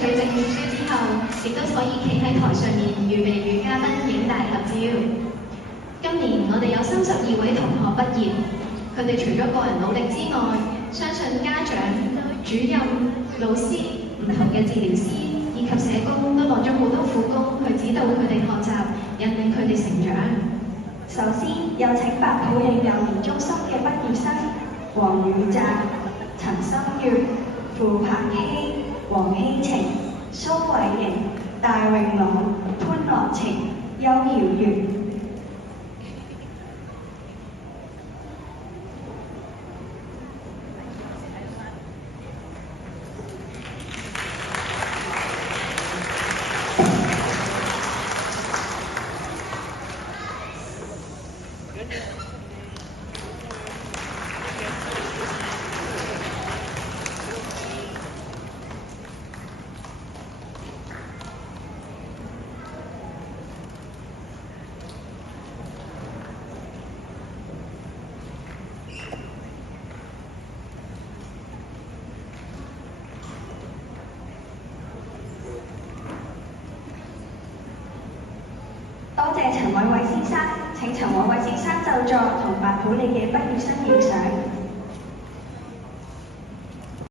取證書之後，亦都可以企喺台上面預備與嘉賓影大合照。今年我哋有32位同學畢業，佢哋除咗個人努力之外，相信家長、主任、老師、唔同嘅治療師以及社工都落咗好多苦功去指導佢哋學習，引領佢哋成長。首先有請白普慶幼兒中心嘅畢業生黃宇澤、陳心月、傅柏希、黃希晴、蘇偉瑩、戴詠朗、潘樂晴、邱耀月。多謝陳偉偉先生，請陳偉偉先生就座同白普理嘅畢業生影相。